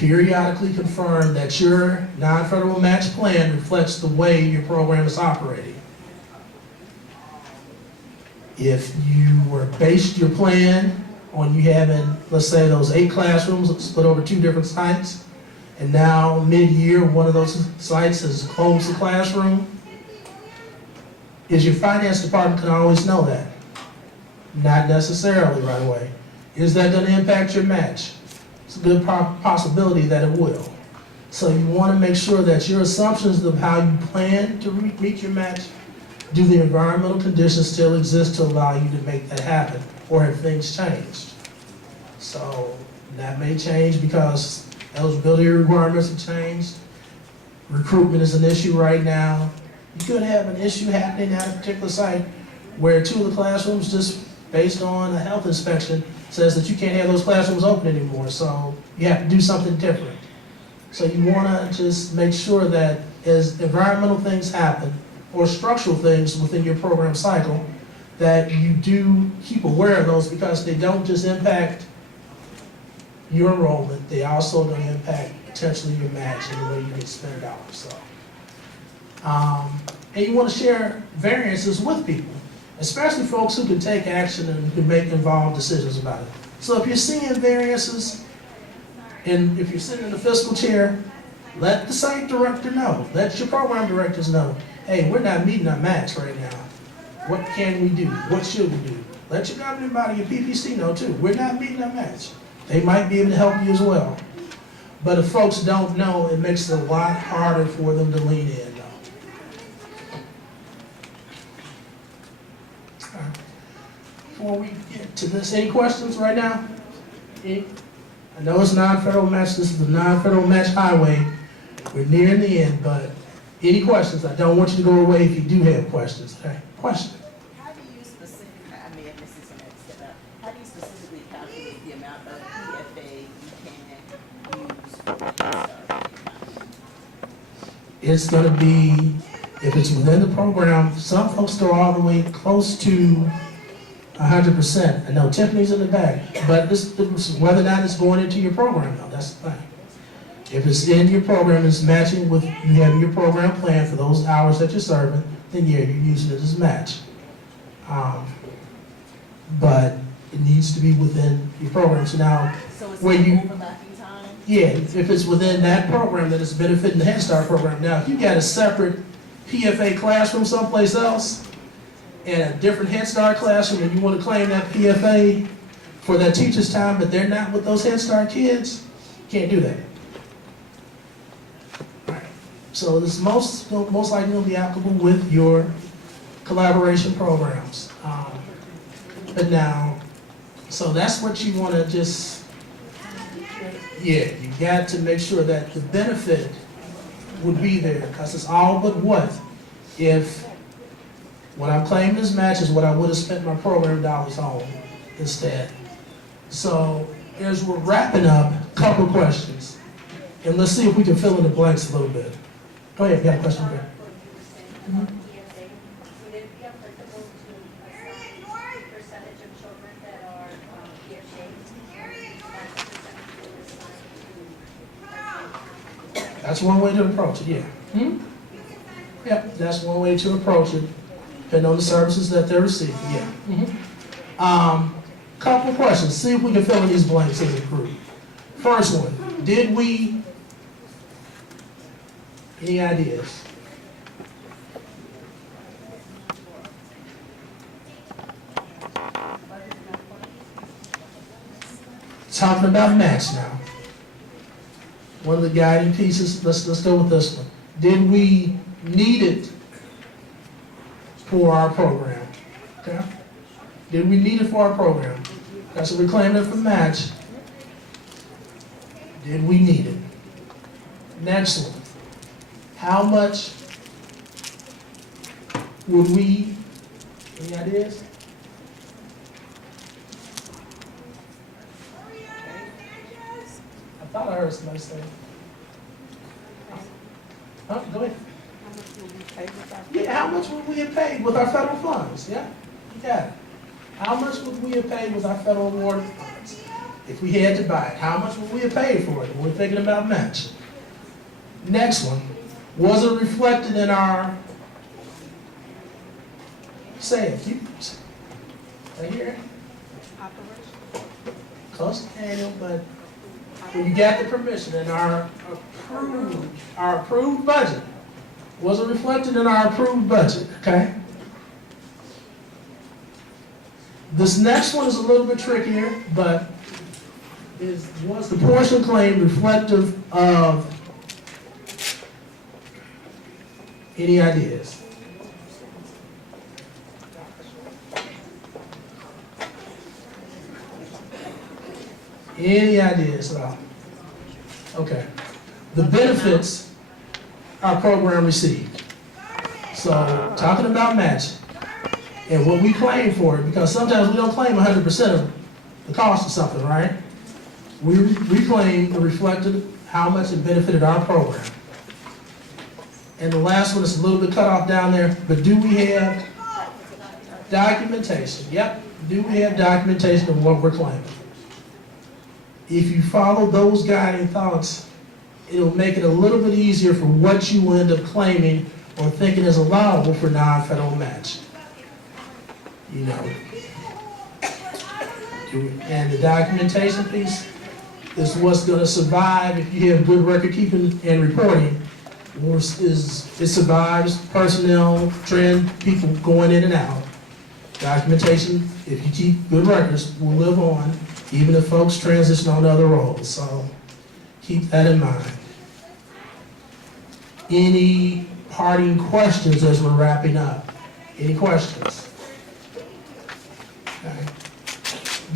periodically confirm that your non-federal match plan reflects the way your program is operating. If you were based your plan on you having, let's say, those 8 classrooms split over 2 different sites, and now mid-year one of those sites has closed the classroom, is your finance department can always know that? Not necessarily right away. Is that going to impact your match? It's a good possibility that it will. So you want to make sure that your assumptions of how you plan to meet your match, do the environmental conditions still exist to allow you to make that happen, or have things changed? So that may change because eligibility requirements have changed. Recruitment is an issue right now. You could have an issue happening at a particular site where 2 of the classrooms, just based on a health inspection, says that you can't have those classrooms open anymore, so you have to do something different. So you want to just make sure that as environmental things happen, or structural things within your program cycle, that you do keep aware of those, because they don't just impact your enrollment, they also going to impact potentially your match and the way you get spent dollars. So, and you want to share variances with people, especially folks who can take action and can make involved decisions about it. So if you're seeing variances, and if you're sitting in the fiscal chair, let the site director know, let your program directors know, hey, we're not meeting our match right now. What can we do? What should we do? Let your governing body, your PPC know too, we're not meeting our match. They might be able to help you as well. But if folks don't know, it makes it a lot harder for them to lean in. Before we get to this, any questions right now? I know it's non-federal match. This is the non-federal match highway. We're nearing the end, but any questions? I don't want you to go away if you do have questions. Okay. Question? How do you specifically, I may have missed this in that step, how do you specifically calculate the amount of PFA you can use? It's going to be, if it's within the program, some folks go all the way close to 100%. I know Tiffany's in the back, but this whether or not it's going into your program, though, that's the thing. If it's in your program, it's matching with you having your program plan for those hours that you're serving, then yeah, you're using it as a match. But it needs to be within your program. So now, So it's where you, overlapping time? yeah, if it's within that program, then it's benefiting the Head Start program. Now, if you got a separate PFA classroom someplace else, and a different Head Start classroom, and you want to claim that PFA for that teacher's time, but they're not with those Head Start kids, you can't do that. Right. So this most likely will be applicable with your collaboration programs. But now, so that's what you want to just, yeah, you got to make sure that the benefit would be there, because it's all but what if what I'm claiming as match is what I would have spent my program dollars on instead. So as we're wrapping up, a couple of questions. And let's see if we can fill in the blanks a little bit. Go ahead, you got a question there? Would it be applicable to assign the percentage of children that are PFA? That's one way to approach it, yeah. Yep, that's one way to approach it. Depending on the services that they're receiving, yeah. Couple of questions, see if we can fill in these blanks as a group. First one, did we, any ideas? Talking about match now. One of the guiding pieces, let's go with this one. Did we need it for our program? Okay. Did we need it for our program? That's what we're claiming for match. Did we need it? Next one. How much would we, any ideas? I thought I heard somebody say. Huh? Go ahead. Yeah, how much would we have paid with our federal funds? Yeah, you got it. How much would we have paid with our federal award funds? If we had to buy it, how much would we have paid for it? We're thinking about matching. Next one, was it reflected in our, say it, right here? Close to annual, but when you got the permission in our approved budget, was it reflected in our approved budget, okay? This next one is a little bit trickier, but was the portion claim reflective of any ideas? Any ideas at all? Okay. The benefits our program received. So, talking about matching and what we claim for it, because sometimes we don't claim 100% of the cost of something, right? We claim the reflected how much it benefited our program. And the last one is a little bit cut off down there, but do we have documentation? Yep, do we have documentation of what we're claiming? If you follow those guiding thoughts, it'll make it a little bit easier for what you will end up claiming or thinking is allowable for non-federal match. You know. And the documentation piece is what's going to survive if you have good record keeping and reporting. It survives personnel, trend, people going in and out. Documentation, if you keep good records, will live on, even if folks transition on to other roles. So keep that in mind. Any parting questions as we're wrapping up? Any questions? Okay.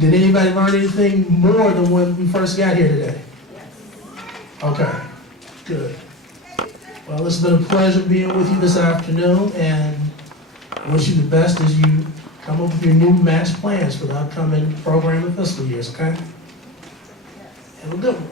Did anybody learn anything more than when we first got here today? Okay, good. Well, it's been a pleasure being with you this afternoon, and wish you the best as you come up with your new match plans for the upcoming program and fiscal years, okay? Have a good one.